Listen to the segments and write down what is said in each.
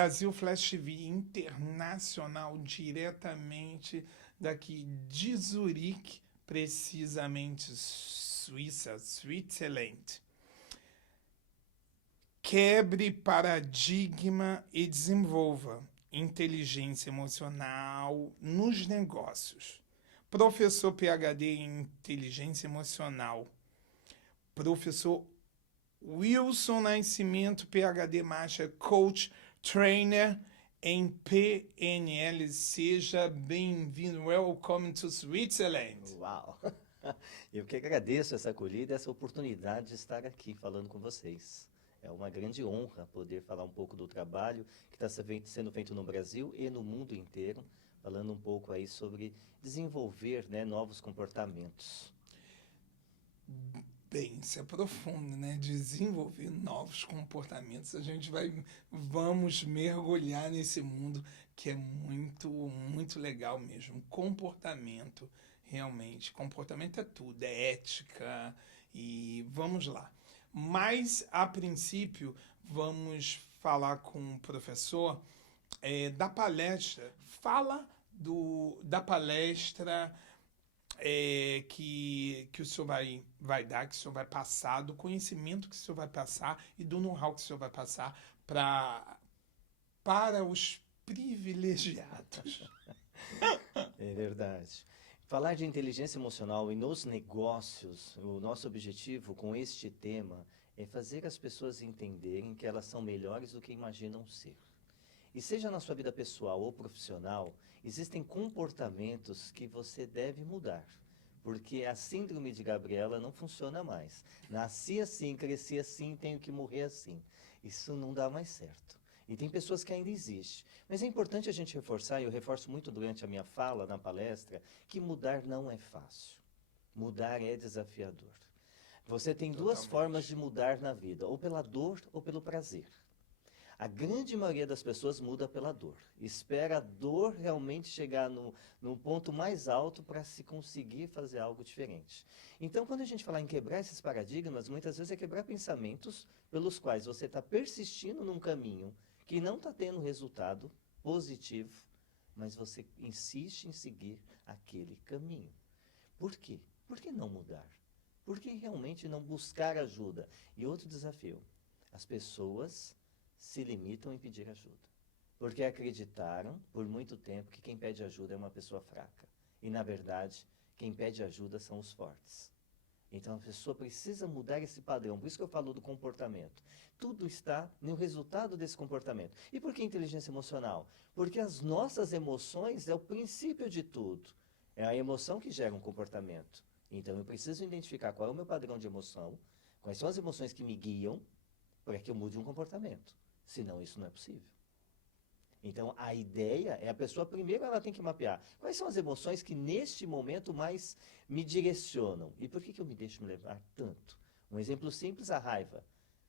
Brasil Flash TV Internacional, diretamente daqui de Zurique, precisamente Suíça, Switzerland. Quebre paradigma e desenvolva inteligência emocional nos negócios. Professor PhD em inteligência emocional. Professor Wilson Nascimento, PhD Master Coach Trainer em PNL. Seja bem-vindo. Welcome to Switzerland. Uau! Eu que agradeço essa acolhida e essa oportunidade de estar aqui falando com vocês. É uma grande honra poder falar um pouco do trabalho que está sendo feito no Brasil e no mundo inteiro, falando um pouco aí sobre desenvolver, né, novos comportamentos. Bem, se aprofunda, né? Desenvolver novos comportamentos. Vamos mergulhar nesse mundo que é muito legal mesmo. Comportamento, realmente. Comportamento é tudo, é ética. E vamos lá. Mas, a princípio, vamos falar com o professor da palestra. Fala da palestra que o senhor vai dar, que o senhor vai passar, do conhecimento que o senhor vai passar e do know-how que o senhor vai passar para os privilegiados. É verdade. Falar de inteligência emocional e nos negócios, o nosso objetivo com este tema é fazer as pessoas entenderem que elas são melhores do que imaginam ser. E seja na sua vida pessoal ou profissional, existem comportamentos que você deve mudar. Porque a síndrome de Gabriela não funciona mais. Nasci assim, cresci assim, tenho que morrer assim. Isso não dá mais certo. E tem pessoas que ainda existem. Mas é importante a gente reforçar, e eu reforço muito durante a minha fala na palestra, que mudar não é fácil. Mudar é desafiador. Você tem duas formas de mudar na vida, ou pela dor ou pelo prazer. A grande maioria das pessoas muda pela dor. Espera a dor realmente chegar no ponto mais alto para se conseguir fazer algo diferente. Então, quando a gente fala em quebrar esses paradigmas, muitas vezes é quebrar pensamentos pelos quais você está persistindo num caminho que não está tendo resultado positivo, mas você insiste em seguir aquele caminho. Por quê? Por que não mudar? Por que realmente não buscar ajuda? E outro desafio, as pessoas se limitam em pedir ajuda. Porque acreditaram, por muito tempo, que quem pede ajuda é uma pessoa fraca. E, na verdade, quem pede ajuda são os fortes. Então, a pessoa precisa mudar esse padrão. Por isso que eu falo do comportamento. Tudo está no resultado desse comportamento. E por que inteligência emocional? Porque as nossas emoções é o princípio de tudo. É a emoção que gera um comportamento. Então, eu preciso identificar qual é o meu padrão de emoção, quais são as emoções que me guiam, para que eu mude um comportamento. Senão isso não é possível. Então a ideia é a pessoa primeiro ela tem que mapear quais são as emoções que neste momento mais me direcionam. E por que eu me deixo me levar tanto? Um exemplo simples, a raiva.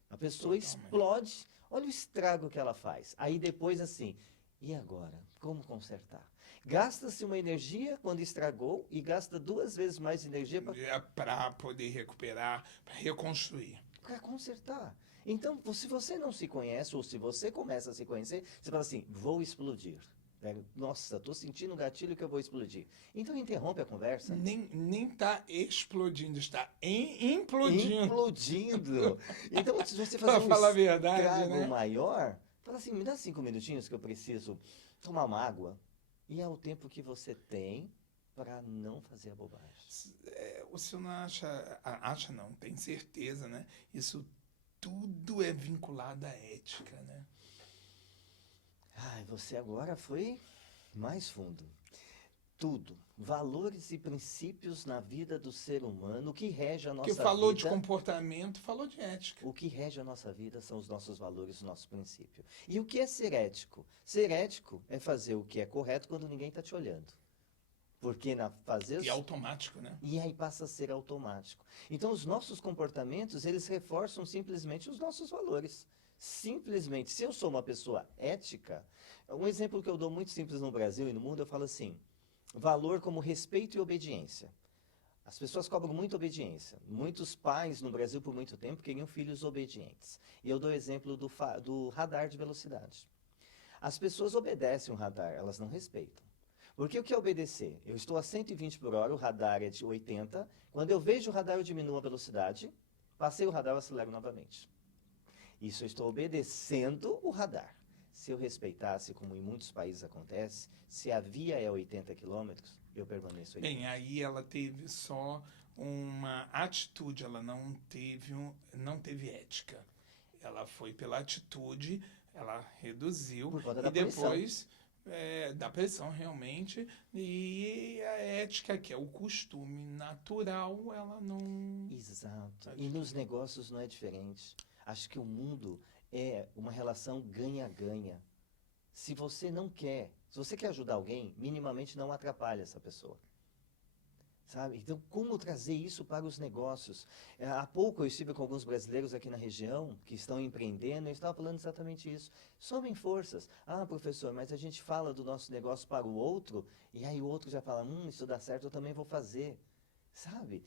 A pessoa explode, olha o estrago que ela faz. Aí depois assim, e agora? Como consertar? Gasta-se uma energia quando estragou e gasta 2 vezes mais energia para poder recuperar, para reconstruir. Para consertar. Então, se você não se conhece, ou se você começa a se conhecer, você fala assim, vou explodir. Nossa, estou sentindo um gatilho que eu vou explodir. Então, interrompe a conversa. Nem está explodindo, está implodindo. Implodindo. Então, se você Pra fazer um falar a verdade, estrago né? maior, fala assim, me dá 5 minutinhos que eu preciso tomar uma água. E é o tempo que você tem para não fazer a bobagem. O senhor não acha não, tem certeza, né? Isso tudo é vinculado à ética, né? Ai, você agora foi mais fundo. Tudo. Valores e princípios na vida do ser humano, o que rege a nossa Porque falou vida. de comportamento, falou de ética. O que rege a nossa vida são os nossos valores, os nossos princípios. E o que é ser ético? Ser ético é fazer o que é correto quando ninguém está te olhando. Porque E automático, né? E aí passa a ser automático. Então, os nossos comportamentos, eles reforçam simplesmente os nossos valores. Simplesmente, se eu sou uma pessoa ética, um exemplo que eu dou muito simples no Brasil e no mundo, eu falo assim, valor como respeito e obediência. As pessoas cobram muita obediência. Muitos pais no Brasil, por muito tempo, queriam filhos obedientes. E eu dou exemplo do radar de velocidade. As pessoas obedecem o radar, elas não respeitam. Porque o que é obedecer? Eu estou a 120 por hora, o radar é de 80. Quando eu vejo o radar, eu diminuo a velocidade. Passei o radar, eu acelero novamente. Isso eu estou obedecendo o radar. Se eu respeitasse, como em muitos países acontece, se a via é 80 quilômetros, eu permaneço 80. Bem, aí ela teve só uma atitude, ela não teve ética. Ela foi pela atitude, ela reduziu Por conta e da punição. depois da pressão realmente, e a ética, que é o costume natural, ela não. Exato. E nos negócios não é diferente. Acho que o mundo é uma relação ganha-ganha. Se você quer ajudar alguém, minimamente não atrapalhe essa pessoa. Sabe? Então, como trazer isso para os negócios? Há pouco eu estive com alguns brasileiros aqui na região que estão empreendendo e estavam falando exatamente isso. Somem forças. Ah, professor, mas a gente fala do nosso negócio para o outro e aí o outro já fala, isso dá certo, eu também vou fazer. Sabe?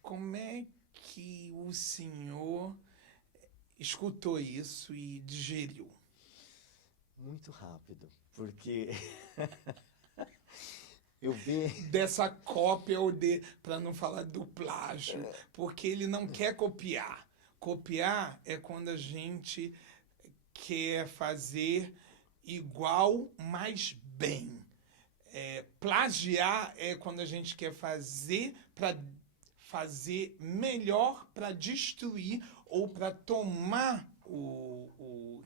Como é que o senhor escutou isso e digeriu? Muito rápido, porque eu vejo... Dessa cópia para não falar do plágio, porque ele não quer copiar. Copiar é quando a gente quer fazer igual, mas bem. Plagiar é quando a gente quer fazer para fazer melhor, para destruir ou para tomar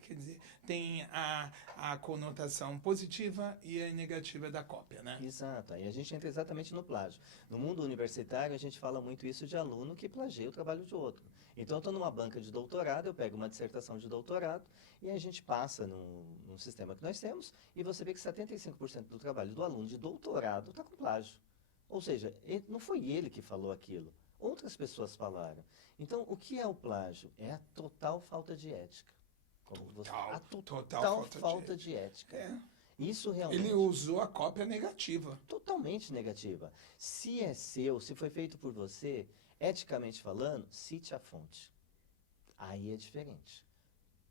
quer dizer, tem a conotação positiva e a negativa da cópia, né? Exato, aí a gente entra exatamente no plágio. No mundo universitário, a gente fala muito isso de aluno que plagia o trabalho de outro. Então, eu estou numa banca de doutorado, eu pego uma dissertação de doutorado e a gente passa num sistema que nós temos e você vê que 75% do trabalho do aluno de doutorado está com plágio. Ou seja, não foi ele que falou aquilo, outras pessoas falaram. Então, o que é o plágio? É a total falta de ética. A total falta de ética. Isso realmente... Ele usou a cópia negativa. Totalmente negativa. Se é seu, se foi feito por você, eticamente falando, cite a fonte. Aí é diferente.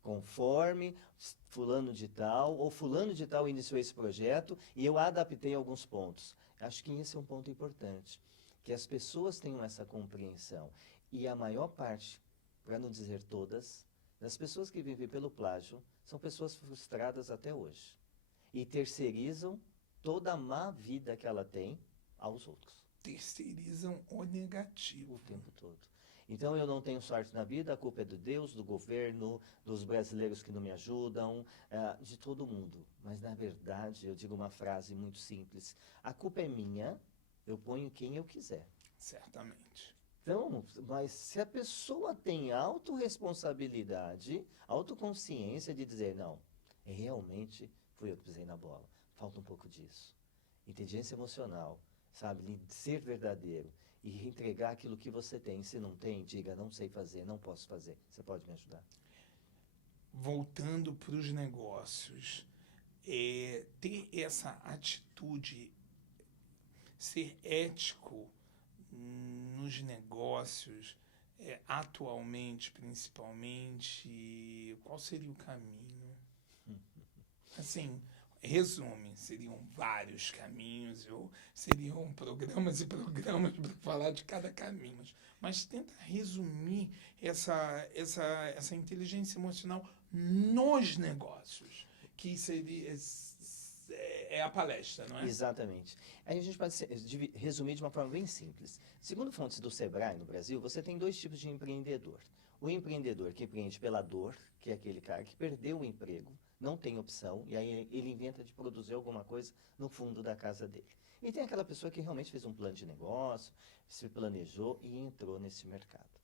Conforme fulano de tal, ou fulano de tal iniciou esse projeto e eu adaptei alguns pontos. Acho que esse é um ponto importante. Que as pessoas tenham essa compreensão. E a maior parte, para não dizer todas, das pessoas que vivem pelo plágio são pessoas frustradas até hoje. E terceirizam toda a má vida que ela tem aos outros. Terceirizam o negativo. O tempo todo. Então eu não tenho sorte na vida, a culpa é de Deus, do governo, dos brasileiros que não me ajudam, de todo mundo. Mas na verdade, eu digo uma frase muito simples, a culpa é minha, eu ponho quem eu quiser. Certamente. Então, mas se a pessoa tem autorresponsabilidade, autoconsciência de dizer, não, realmente fui eu que pisei na bola, falta um pouco disso. Inteligência emocional, sabe, ser verdadeiro e entregar aquilo que você tem. Se não tem, diga, não sei fazer, não posso fazer. Você pode me ajudar? Voltando para os negócios, ter essa atitude, ser ético nos negócios, atualmente, principalmente, qual seria o caminho? Assim, resume, seriam vários caminhos, seriam programas e programas para falar de cada caminho. Mas tenta resumir essa inteligência emocional nos negócios, que seria a palestra, não é? Exatamente. Aí a gente pode resumir de uma forma bem simples. Segundo fontes do Sebrae no Brasil, você tem dois tipos de empreendedor. O empreendedor que empreende pela dor, que é aquele cara que perdeu o emprego, não tem opção, e aí ele inventa de produzir alguma coisa no fundo da casa dele. E tem aquela pessoa que realmente fez um plano de negócio, se planejou e entrou nesse mercado.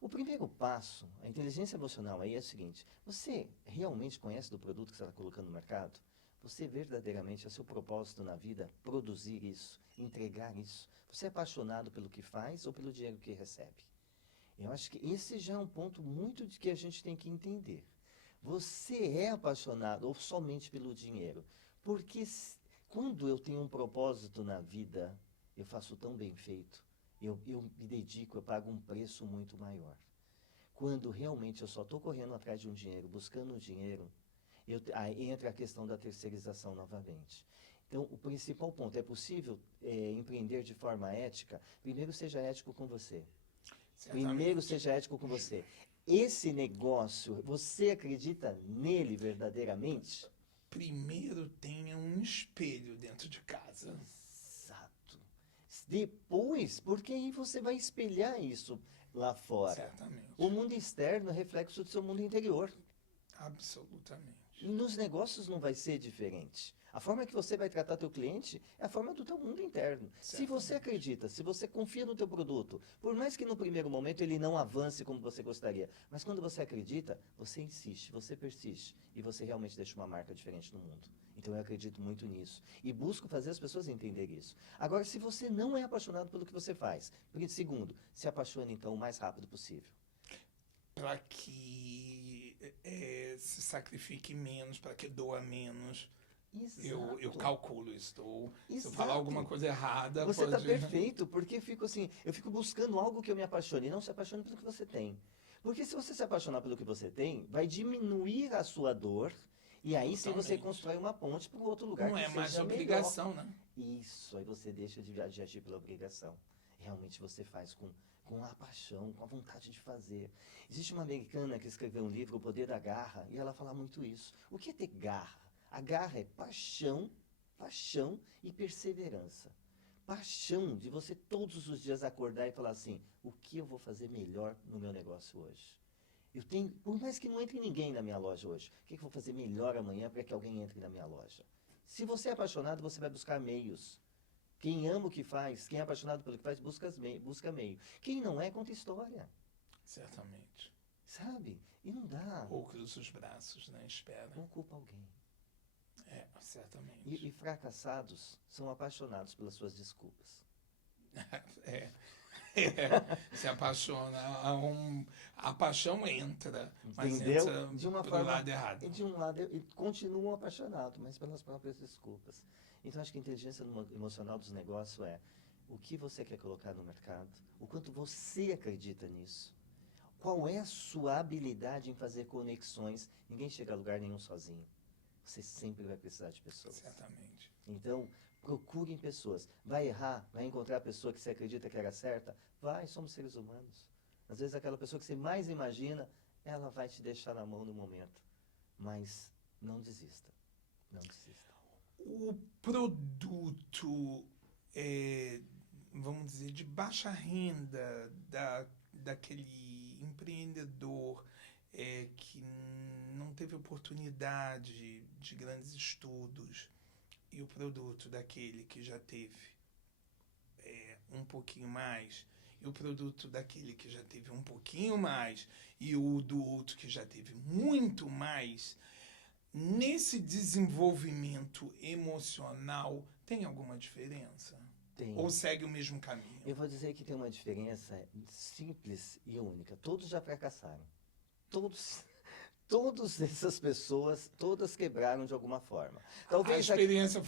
O primeiro passo, a inteligência emocional aí é o seguinte, você realmente conhece do produto que você está colocando no mercado? Você verdadeiramente, é seu propósito na vida, produzir isso, entregar isso? Você é apaixonado pelo que faz ou pelo dinheiro que recebe? Eu acho que esse já é um ponto muito de que a gente tem que entender. Você é apaixonado ou somente pelo dinheiro? Porque quando eu tenho um propósito na vida, eu faço tão bem feito, eu me dedico, eu pago um preço muito maior. Quando realmente eu só estou correndo atrás de um dinheiro, buscando um dinheiro, Aí entra a questão da terceirização novamente. Então, o principal ponto, é possível empreender de forma ética? Primeiro, seja ético com você. Primeiro, Certamente. seja ético com você. Esse negócio, você acredita nele verdadeiramente? Primeiro tenha um espelho dentro de casa. Exato. Depois, porque aí você vai espelhar isso lá fora. Certamente. O mundo externo é reflexo do seu mundo interior. Absolutamente. Nos negócios não vai ser diferente. A forma que você vai tratar teu cliente é a forma do teu mundo interno. Se você Certamente. acredita, se você confia no teu produto, por mais que no primeiro momento ele não avance como você gostaria, mas quando você acredita, você insiste, você persiste e você realmente deixa uma marca diferente no mundo. Então eu acredito muito nisso e busco fazer as pessoas entenderem isso. Agora, se você não é apaixonado pelo que você faz, segundo, se apaixone então o mais rápido possível. Para que se sacrifique menos, para que doa menos. Eu Exato. calculo isso. Se eu Exato. falar alguma coisa errada, Você está pode... perfeito, porque eu fico buscando algo que eu me apaixone, e não se apaixone pelo que você tem. Porque se você se apaixonar pelo que você tem, vai diminuir a sua dor, e aí sim você Totalmente. constrói uma ponte para um outro lugar Não que é mais seja melhor. obrigação, né? Isso, aí você deixa de agir pela obrigação. Realmente você faz com a paixão, com a vontade de fazer. Existe uma americana que escreveu um livro, O Poder da Garra, e ela fala muito isso. O que é ter garra? A garra é paixão e perseverança. Paixão de você todos os dias acordar e falar assim, o que eu vou fazer melhor no meu negócio hoje? Eu tenho, por mais que não entre ninguém na minha loja hoje, o que eu vou fazer melhor amanhã para que alguém entre na minha loja? Se você é apaixonado, você vai buscar meios. Quem ama o que faz, quem é apaixonado pelo que faz, busca meio. Quem não é, conta história. Certamente. Sabe? E não dá. Ou cruza os braços, né? Espera. Ou culpa alguém. Certamente. E fracassados são apaixonados pelas suas desculpas. Se apaixona. A paixão entra, mas Entendeu? entra De uma pelo forma, lado errado. de um lado, e continuam apaixonados, mas pelas próprias desculpas. Então, acho que a inteligência emocional dos negócios é o que você quer colocar no mercado, o quanto você acredita nisso, qual é a sua habilidade em fazer conexões. Ninguém chega a lugar nenhum sozinho. Você sempre vai precisar de pessoas. Certamente. Então, procurem pessoas. Vai errar, vai encontrar a pessoa que você acredita que era certa? Vai, somos seres humanos. Às vezes aquela pessoa que você mais imagina, ela vai te deixar na mão no momento. Mas não desista. Não desista. O produto, vamos dizer, de baixa renda daquele empreendedor que não teve oportunidade de grandes estudos e o produto daquele que já teve um pouquinho mais e o produto daquele que já teve um pouquinho mais e o do outro que já teve muito mais, nesse desenvolvimento emocional tem alguma diferença? Tem. Ou segue o mesmo caminho? Eu vou dizer que tem uma diferença simples e única. Todos já fracassaram. Todas essas pessoas, todas quebraram de alguma forma. A experiência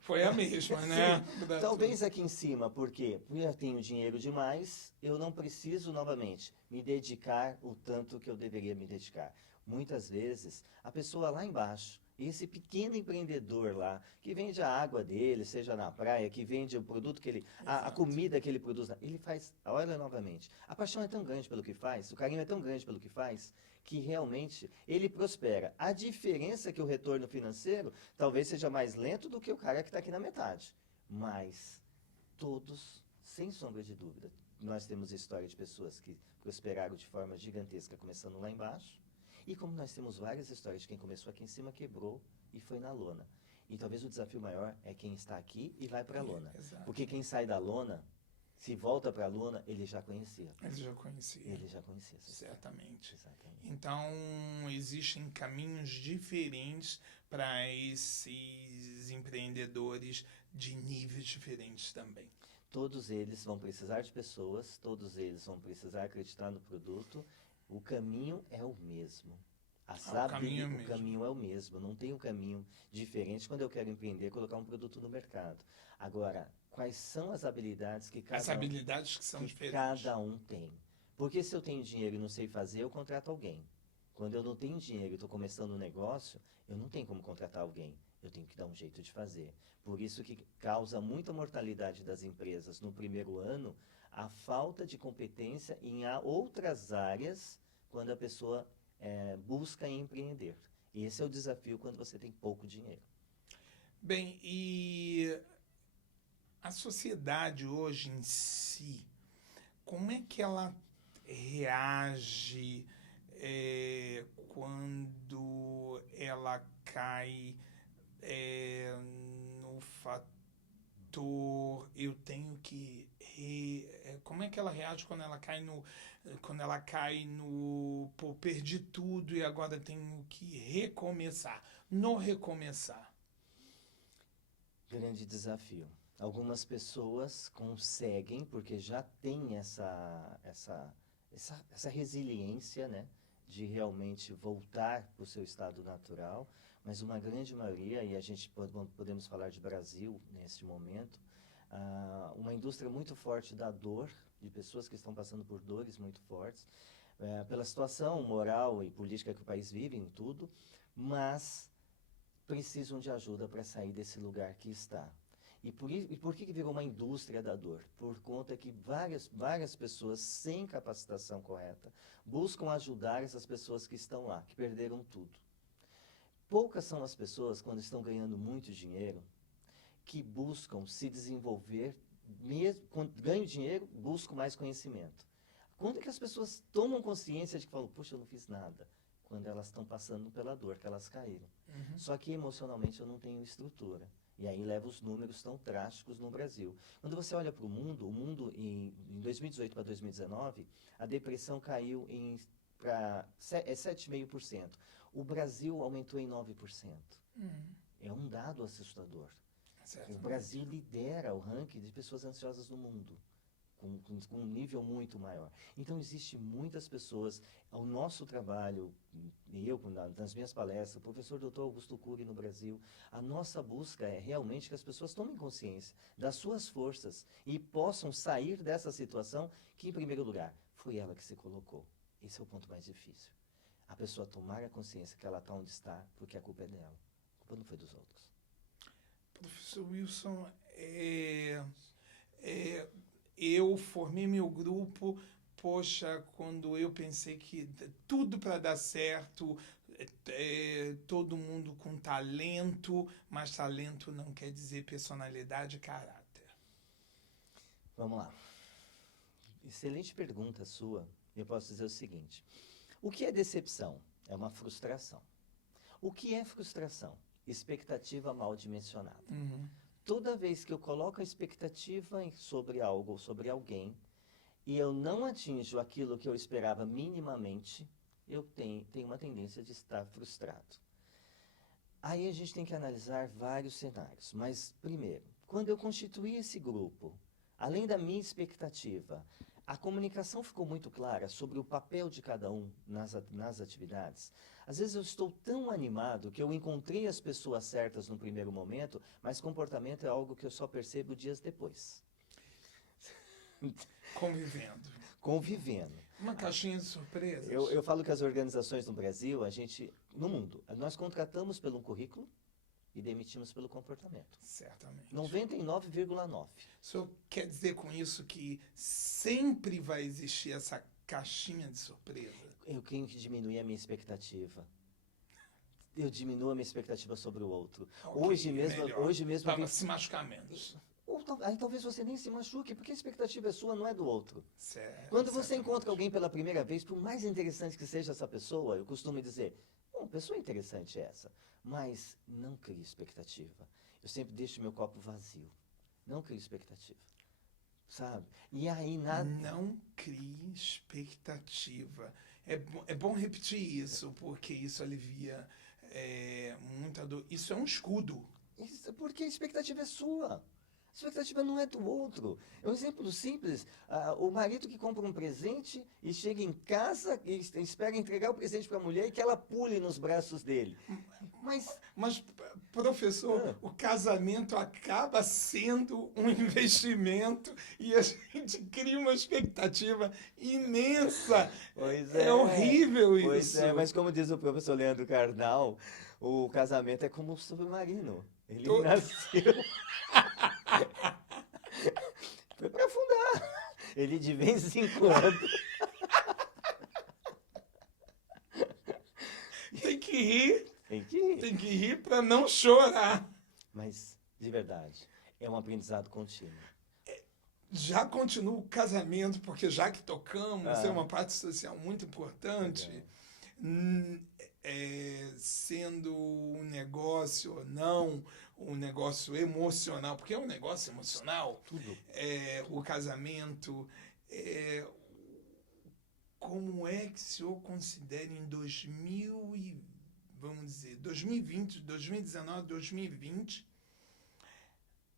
foi a mesma, né? Talvez aqui em cima, porque eu já tenho dinheiro demais, eu não preciso novamente me dedicar o tanto que eu deveria me dedicar. Muitas vezes, a pessoa lá embaixo, esse pequeno empreendedor lá, que vende a água dele, seja na praia, que vende o produto que ele, a comida que ele produz, ele faz, olha novamente, a paixão é tão grande pelo que faz, o carinho é tão grande pelo que faz, que realmente ele prospera. A diferença é que o retorno financeiro talvez seja mais lento do que o cara que está aqui na metade. Mas todos, sem sombra de dúvida, nós temos história de pessoas que prosperaram de forma gigantesca, começando lá embaixo. E como nós temos várias histórias de quem começou aqui em cima, quebrou e foi na lona. E talvez o desafio maior é quem está aqui e vai para a lona. Porque quem sai da lona, se volta para a lona, ele já conhecia. Ele já conhecia. Ele já conhecia. Certamente. Exatamente. Então, existem caminhos diferentes para esses empreendedores de níveis diferentes também. Todos eles vão precisar de pessoas, todos eles vão precisar acreditar no produto. O caminho é o mesmo. O caminho é o mesmo. Não tem um caminho diferente quando eu quero empreender, colocar um produto no mercado. Agora, quais são as habilidades que habilidades que são diferentes. Cada um tem. Porque se eu tenho dinheiro e não sei fazer, eu contrato alguém. Quando eu não tenho dinheiro e estou começando um negócio, eu não tenho como contratar alguém. Eu tenho que dar um jeito de fazer. Por isso que causa muita mortalidade das empresas no primeiro ano, a falta de competência em outras áreas quando a pessoa busca empreender. E esse é o desafio quando você tem pouco dinheiro. Bem, e a sociedade hoje em si, como é que ela reage quando ela cai no fator eu tenho que como é que ela reage quando ela cai no pô, perdi tudo e agora tenho que recomeçar, no recomeçar. Grande desafio. Algumas pessoas conseguem, porque já tem essa resiliência, né, de realmente voltar para o seu estado natural, mas uma grande maioria, e a gente podemos falar de Brasil neste momento, uma indústria muito forte da dor, de pessoas que estão passando por dores muito fortes, pela situação moral e política que o país vive em tudo, mas precisam de ajuda para sair desse lugar que está. E por que virou uma indústria da dor? Por conta que várias pessoas sem capacitação correta buscam ajudar essas pessoas que estão lá, que perderam tudo. Poucas são as pessoas, quando estão ganhando muito dinheiro, que buscam se desenvolver, mesmo quando ganham dinheiro, buscam mais conhecimento. Quando é que as pessoas tomam consciência de que falam, puxa, eu não fiz nada? Quando elas estão passando pela dor, que elas caíram. Uhum. Só que emocionalmente eu não tenho estrutura. E aí leva os números tão drásticos no Brasil. Quando você olha para o mundo em 2018 para 2019, a depressão caiu para 7,5%. O Brasil aumentou em 9%. É um dado assustador. Certamente. O Brasil lidera o ranking de pessoas ansiosas no mundo, com um nível muito maior. Então, existem muitas pessoas, o nosso trabalho, nas minhas palestras, o professor Dr. Augusto Cury no Brasil, a nossa busca é realmente que as pessoas tomem consciência das suas forças e possam sair dessa situação que, em primeiro lugar, foi ela que se colocou. Esse é o ponto mais difícil. A pessoa tomar a consciência que ela está onde está, porque a culpa é dela. A culpa não foi dos outros. Professor Wilson, eu formei meu grupo, poxa, quando eu pensei que tudo para dar certo, todo mundo com talento, mas talento não quer dizer personalidade e caráter. Vamos lá. Excelente pergunta sua. Eu posso dizer o seguinte. O que é decepção? É uma frustração. O que é frustração? Expectativa mal dimensionada. Uhum. Toda vez que eu coloco a expectativa sobre algo ou sobre alguém e eu não atinjo aquilo que eu esperava minimamente, eu tenho uma tendência de estar frustrado. Aí a gente tem que analisar vários cenários. Mas, primeiro, quando eu constituí esse grupo, além da minha expectativa, a comunicação ficou muito clara sobre o papel de cada um nas atividades. Às vezes eu estou tão animado que eu encontrei as pessoas certas no primeiro momento, mas comportamento é algo que eu só percebo dias depois. Convivendo. Uma caixinha de surpresas. Eu falo que as organizações no Brasil, no mundo, nós contratamos pelo currículo e demitimos pelo comportamento. Certamente. 99,9%. O senhor quer dizer com isso que sempre vai existir essa caixinha de surpresa? Eu tenho que diminuir a minha expectativa. Eu diminuo a minha expectativa sobre o outro. Okay, hoje mesmo para se machucar menos. Aí talvez você nem se machuque, porque a expectativa é sua, não é do outro. Certo, Quando você encontra alguém pela primeira vez, por mais interessante que seja essa pessoa, eu costumo dizer, pessoa interessante é essa, mas não crie expectativa. Eu sempre deixo meu copo vazio. Não crie expectativa. Sabe? E aí nada... Não crie expectativa. É bom repetir isso, porque isso alivia muita dor. Isso é um escudo. Porque a expectativa é sua. A expectativa não é do outro. É um exemplo simples. O marido que compra um presente e chega em casa e espera entregar o presente para a mulher e que ela pule nos braços dele. Mas, professor, o casamento acaba sendo um investimento e a gente cria uma expectativa imensa. Pois É horrível pois isso. é, mas como diz o professor Leandro Carnal, o casamento é como um submarino. Ele Tô- nasceu, foi para afundar. Ele de vez em quando. Tem que rir, Tem que ir. tem que rir para não chorar. Mas, de verdade, é um aprendizado contínuo. Já continua o casamento, porque já que tocamos, é Ah, uma parte social muito importante. legal. hum, Sendo um negócio ou não, um negócio emocional, porque é um negócio emocional, Tudo. o casamento. é, Como é que o senhor considera em 2020, 2019, 2020,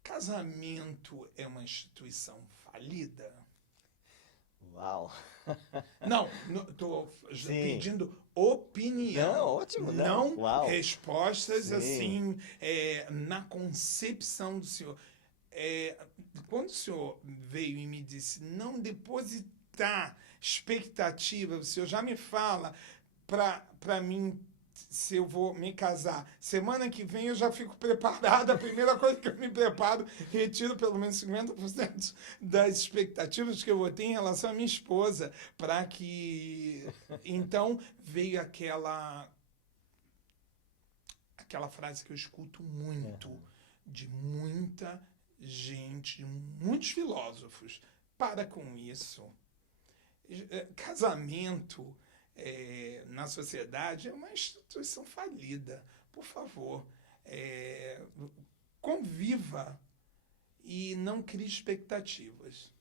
casamento é uma instituição falida? Uau. Não, estou Sim. pedindo opinião. Não, ótimo, Não Uau. respostas Sim. assim, na concepção do senhor. Quando o senhor veio e me disse não depositar expectativa, o senhor já me fala para mim se eu vou me casar. Semana que vem eu já fico preparado. A primeira coisa que eu me preparo, retiro pelo menos 50% das expectativas que eu vou ter em relação à minha esposa, para que... Então veio aquela frase que eu escuto muito, de muita gente, de muitos filósofos. Para com isso. Casamento na sociedade é uma instituição falida. Por favor, conviva e não crie expectativas.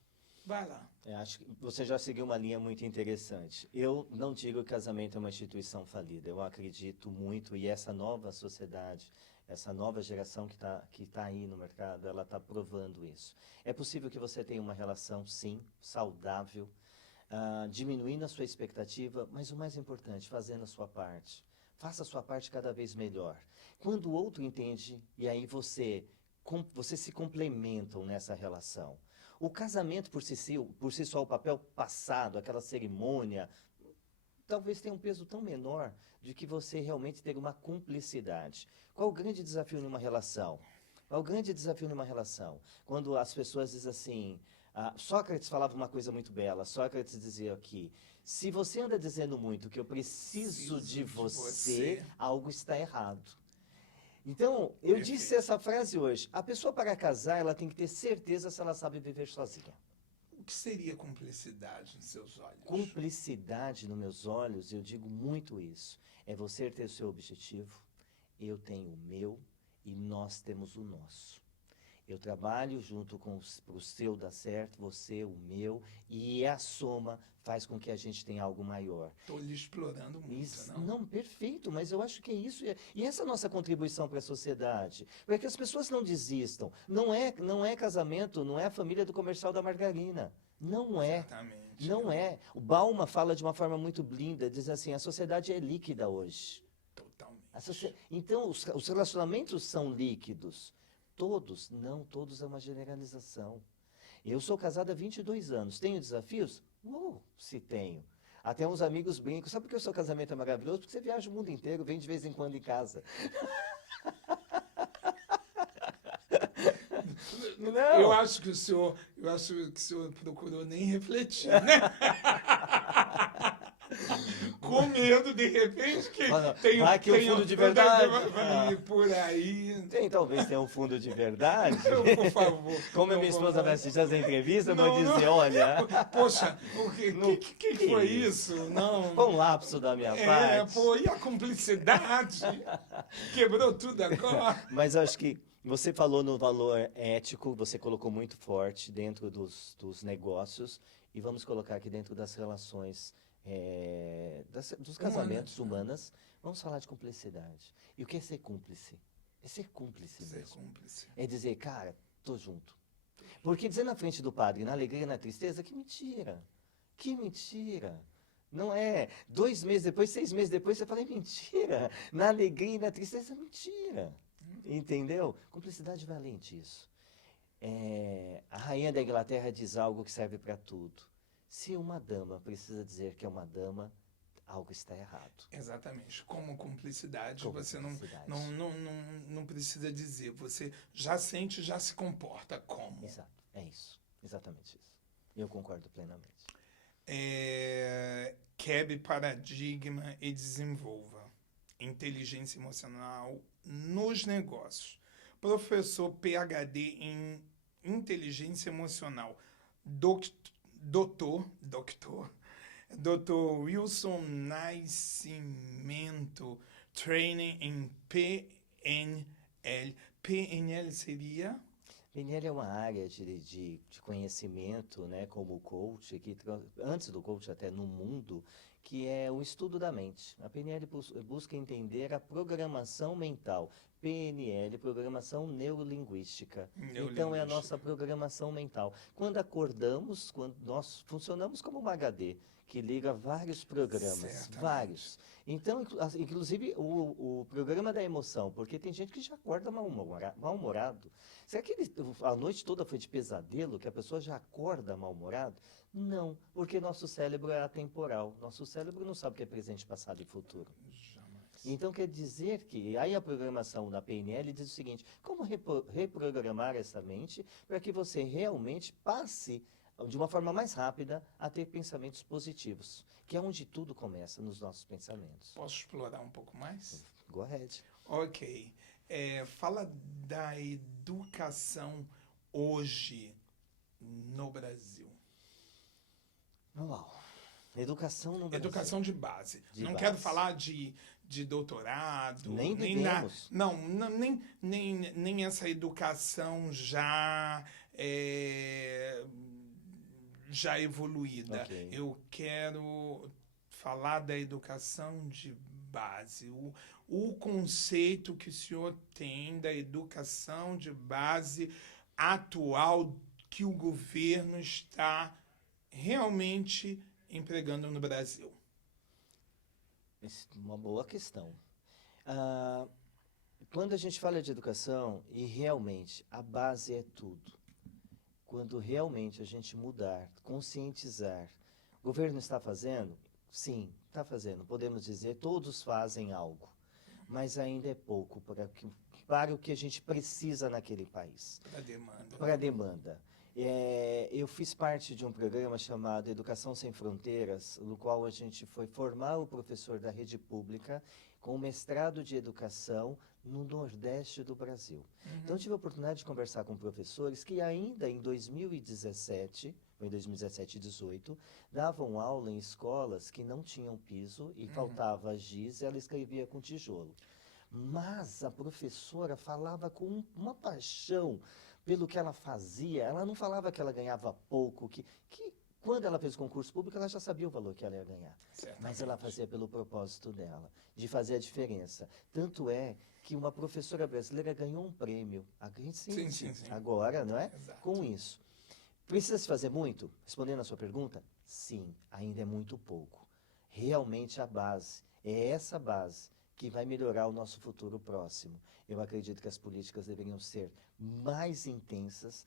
Vai lá. Acho que você já seguiu uma linha muito interessante. Eu não digo que casamento é uma instituição falida. Eu acredito muito, e essa nova sociedade, essa nova geração que tá aí no mercado, ela está provando isso. É possível que você tenha uma relação, sim, saudável, diminuindo a sua expectativa, mas o mais importante, fazendo a sua parte. Faça a sua parte cada vez melhor. Quando o outro entende, e aí você se complementam nessa relação. O casamento por si só, o papel passado, aquela cerimônia, talvez tenha um peso tão menor de que você realmente ter uma cumplicidade. Qual o grande desafio numa relação? Qual o grande desafio numa relação? Quando as pessoas dizem assim, Sócrates falava uma coisa muito bela, Sócrates dizia aqui, se você anda dizendo muito que eu preciso de você, algo está errado. Então, eu disse essa frase hoje. A pessoa para casar, ela tem que ter certeza se ela sabe viver sozinha. O que seria cumplicidade nos seus olhos? Cumplicidade nos meus olhos, eu digo muito isso. É você ter o seu objetivo, eu tenho o meu e nós temos o nosso. Eu trabalho junto com o seu dar certo, você, o meu, e a soma faz com que a gente tenha algo maior. Estou lhe explorando muito, Isso, não? não, perfeito, mas eu acho que é isso. E essa é a nossa contribuição para a sociedade. Para que as pessoas não desistam. Não é casamento, não é a família do comercial da margarina. Não é. Exatamente. Não é. O Bauman fala de uma forma muito linda, diz assim, a sociedade é líquida hoje. Totalmente. Então, os relacionamentos são líquidos. Todos? Não, todos é uma generalização. Eu sou casado há 22 anos. Tenho desafios? Se tenho. Até uns amigos brincam. Sabe por que o seu casamento é maravilhoso? Porque você viaja o mundo inteiro, vem de vez em quando em casa. Não. Eu acho que o senhor procurou nem refletir, né? Com medo, de repente, que vai que o fundo de verdade. Vai por aí. Talvez tenha um fundo de verdade. Por favor. Como a minha esposa vai assistir essa entrevista, eu vou dizer, olha... Poxa, o que foi isso? Não. Foi um lapso da minha parte. E a cumplicidade? Quebrou tudo agora. Mas eu acho que você falou no valor ético, você colocou muito forte dentro dos negócios, e vamos colocar aqui dentro das relações... dos casamentos humanas, vamos falar de cumplicidade. E o que é ser cúmplice? É ser cúmplice mesmo. É dizer, cara, tô junto. Porque dizer na frente do padre, na alegria e na tristeza, que mentira. Que mentira. Não é 2 meses depois, 6 meses depois, você fala, é mentira. Na alegria e na tristeza, é mentira. Entendeu? Cumplicidade vai além disso. A rainha da Inglaterra diz algo que serve para tudo. Se uma dama precisa dizer que é uma dama, algo está errado. Exatamente. Como cumplicidade, Como você cumplicidade. não precisa dizer. Você já sente, já se comporta como. Exato, é isso. Exatamente isso. Eu concordo plenamente. Quebre paradigma e desenvolva inteligência emocional nos negócios. Professor PhD em inteligência emocional, doutor Wilson Nascimento, training em PNL. PNL seria? PNL é uma área de conhecimento, né, como coach, antes do coach até no mundo, que é o estudo da mente. A PNL busca entender a programação mental. PNL, programação neurolinguística. Então é a nossa programação mental. Quando acordamos, quando nós funcionamos como uma HD, que liga vários programas, Certamente. vários. Então, inclusive o programa da emoção, porque tem gente que já acorda mal-humorado. Será que a noite toda foi de pesadelo, que a pessoa já acorda mal-humorado? Não, porque nosso cérebro é atemporal. Nosso cérebro não sabe o que é presente, passado e futuro. Jamais. Então quer dizer que aí a programação da PNL diz o seguinte: como reprogramar essa mente para que você realmente passe de uma forma mais rápida a ter pensamentos positivos, que é onde tudo começa, nos nossos pensamentos. Posso explorar um pouco mais? Go ahead. Ok. Fala da educação hoje no Brasil. Uau. Educação no Brasil. Educação de base. De Não base. quero falar de doutorado. Nem devemos. Nem essa educação já evoluída. Okay. Eu quero falar da educação de base. O conceito que o senhor tem da educação de base atual que o governo está realmente empregando no Brasil. Uma boa questão. Quando a gente fala de educação, e realmente a base é tudo, quando realmente a gente mudar, conscientizar, o governo está fazendo? Sim, está fazendo. Podemos dizer, todos fazem algo, mas ainda é pouco para o que a gente precisa naquele país. Para a demanda. Para a demanda. Eu fiz parte de um programa chamado Educação Sem Fronteiras, no qual a gente foi formar o professor da rede pública com mestrado de educação no Nordeste do Brasil. Então, eu tive a oportunidade de conversar com professores que ainda em 2017, ou em 2017 e 2018, davam aula em escolas que não tinham piso e faltava giz e ela escrevia com tijolo. Mas a professora falava com uma paixão pelo que ela fazia. Ela não falava que ela ganhava pouco, que quando ela fez o concurso público, ela já sabia o valor que ela ia ganhar. Certamente. Mas ela fazia pelo propósito dela, de fazer a diferença. Tanto é que uma professora brasileira ganhou um prêmio. A gente sente Sim. agora, não é? Exato. Com isso. Precisa se fazer muito? Respondendo a sua pergunta, sim, ainda é muito pouco. Realmente a base, é essa base que vai melhorar o nosso futuro próximo. Eu acredito que as políticas deveriam ser mais intensas.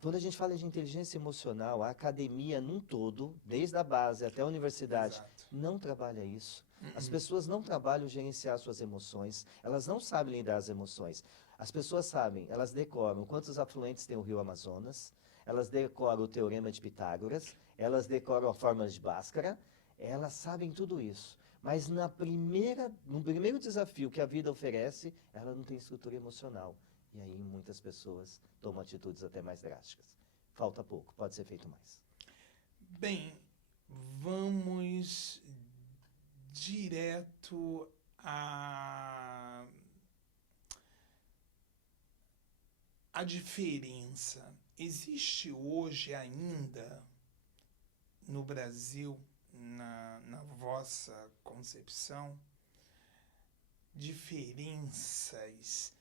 Quando a gente fala de inteligência emocional, a academia num todo, desde a base até a universidade, Exato. não trabalha isso. As pessoas não trabalham gerenciar suas emoções, elas não sabem lidar as emoções. As pessoas sabem, elas decoram quantos afluentes tem o rio Amazonas, elas decoram o teorema de Pitágoras, elas decoram a fórmula de Bhaskara, elas sabem tudo isso. Mas no primeiro desafio que a vida oferece, ela não tem estrutura emocional. E aí muitas pessoas tomam atitudes até mais drásticas. Falta pouco, pode ser feito mais. Bem, vamos direto à diferença. Existe hoje ainda no Brasil, na vossa concepção, diferenças,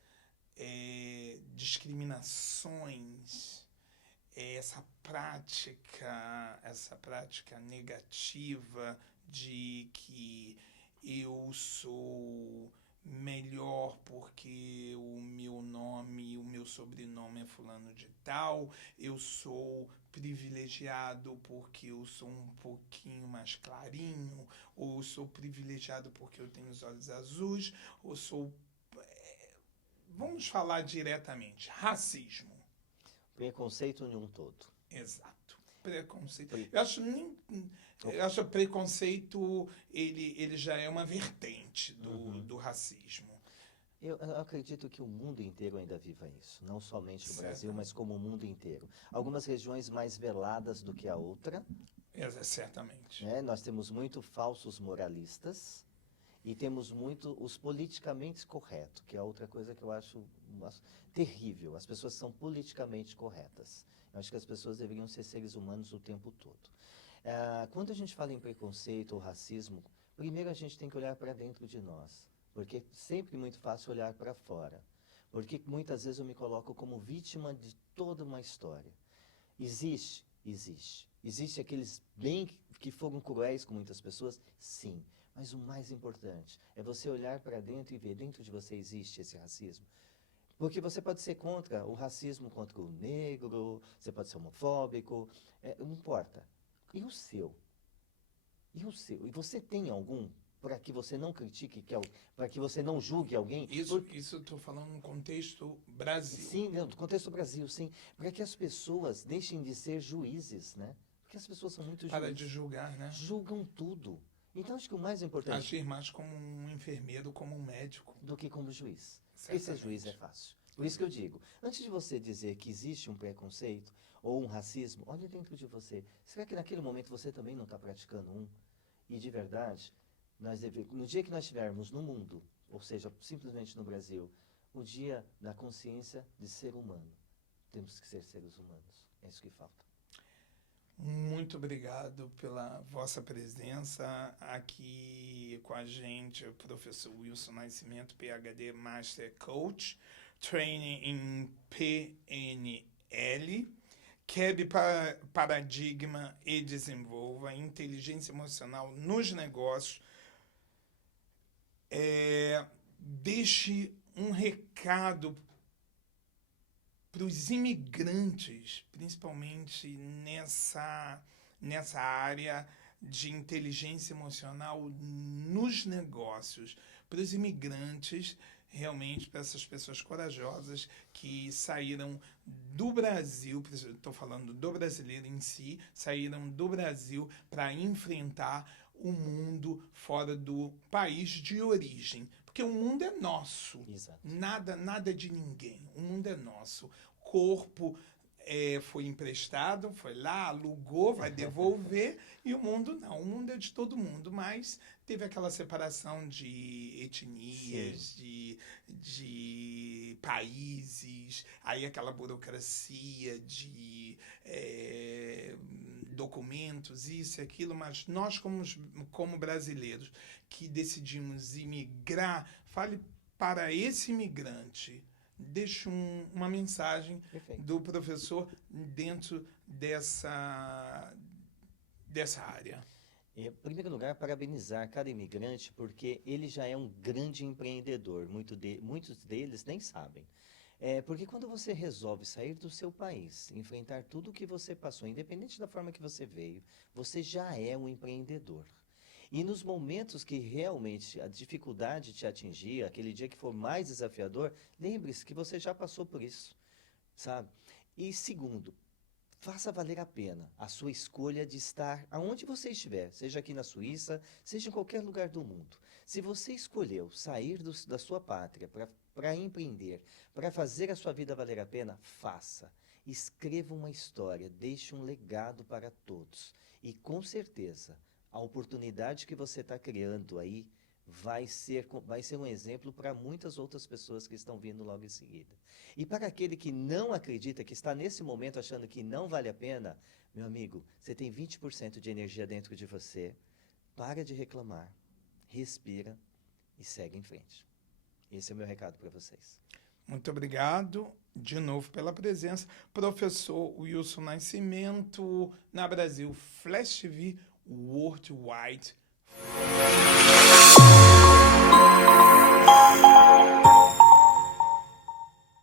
discriminações essa prática negativa de que eu sou melhor porque o meu sobrenome é fulano de tal, eu sou privilegiado porque eu sou um pouquinho mais clarinho, ou eu sou privilegiado porque eu tenho os olhos azuis, ou sou... Vamos falar diretamente, racismo. Preconceito em um todo. Exato. Preconceito. Pre- Eu acho que preconceito ele já é uma vertente do racismo. Eu acredito que o mundo inteiro ainda viva isso, não somente o Brasil, Certo. mas como o mundo inteiro. Algumas regiões mais veladas do que a outra, Certamente. né? Nós temos muito falsos moralistas e temos muito os politicamente corretos, que é outra coisa que eu acho terrível. As pessoas são politicamente corretas. Eu acho que as pessoas deveriam ser seres humanos o tempo todo. Quando a gente fala em preconceito ou racismo, primeiro a gente tem que olhar para dentro de nós, porque é sempre muito fácil olhar para fora. Porque muitas vezes eu me coloco como vítima de toda uma história. Existe? Existe. Existe aqueles bem que foram cruéis com muitas pessoas? Sim. Mas o mais importante é você olhar para dentro e ver dentro de você existe esse racismo. Porque você pode ser contra o racismo contra o negro, você pode ser homofóbico, não importa. E o seu? E o seu? E você tem algum para que você não critique, para que você não julgue alguém? Isso eu estou falando no contexto Brasil. Sim, no contexto Brasil, sim. Para que as pessoas deixem de ser juízes, né? Porque as pessoas são muito Para juízes. de julgar, né? Julgam tudo. Então, acho que o mais importante Agir mais como um enfermeiro, como um médico. do que como juiz. Porque ser juiz é fácil. Por isso que eu digo, antes de você dizer que existe um preconceito ou um racismo, olhe dentro de você. Será que naquele momento você também não está praticando um? E de verdade, no dia que nós estivermos no mundo, ou seja, simplesmente no Brasil, o dia da consciência de ser humano, temos que ser seres humanos. É isso que falta. Muito obrigado pela vossa presença aqui com a gente, o professor Wilson Nascimento, PhD Master Coach, Training em PNL, quebre paradigma e desenvolva inteligência emocional nos negócios. Deixe um recado para os imigrantes, principalmente nessa área de inteligência emocional nos negócios, para os imigrantes, realmente para essas pessoas corajosas que saíram do Brasil, estou falando do brasileiro em si, saíram do Brasil para enfrentar o mundo fora do país de origem. Porque o mundo é nosso. Exato. Nada é de ninguém. O mundo é nosso. Corpo foi emprestado, foi lá, alugou, vai devolver, e o mundo não. O mundo é de todo mundo, mas teve aquela separação de etnias, de países, aí aquela burocracia de documentos, isso e aquilo, mas nós, como brasileiros que decidimos imigrar, fale para esse imigrante, deixe uma mensagem Perfeito. do professor dentro dessa área. Em primeiro lugar, parabenizar cada imigrante, porque ele já é um grande empreendedor. Muitos deles nem sabem. Porque quando você resolve sair do seu país, enfrentar tudo o que você passou, independente da forma que você veio, você já é um empreendedor. E nos momentos que realmente a dificuldade te atingir, aquele dia que for mais desafiador, lembre-se que você já passou por isso, sabe? E segundo, faça valer a pena a sua escolha de estar aonde você estiver, seja aqui na Suíça, seja em qualquer lugar do mundo. Se você escolheu sair da sua pátria para empreender, para fazer a sua vida valer a pena, faça. Escreva uma história, deixe um legado para todos. E com certeza, a oportunidade que você está criando aí vai ser um exemplo para muitas outras pessoas que estão vindo logo em seguida. E para aquele que não acredita, que está nesse momento achando que não vale a pena, meu amigo, você tem 20% de energia dentro de você, para de reclamar, respira e segue em frente. Esse é o meu recado para vocês. Muito obrigado de novo pela presença. Professor Wilson Nascimento, na Brasil Flash TV Worldwide.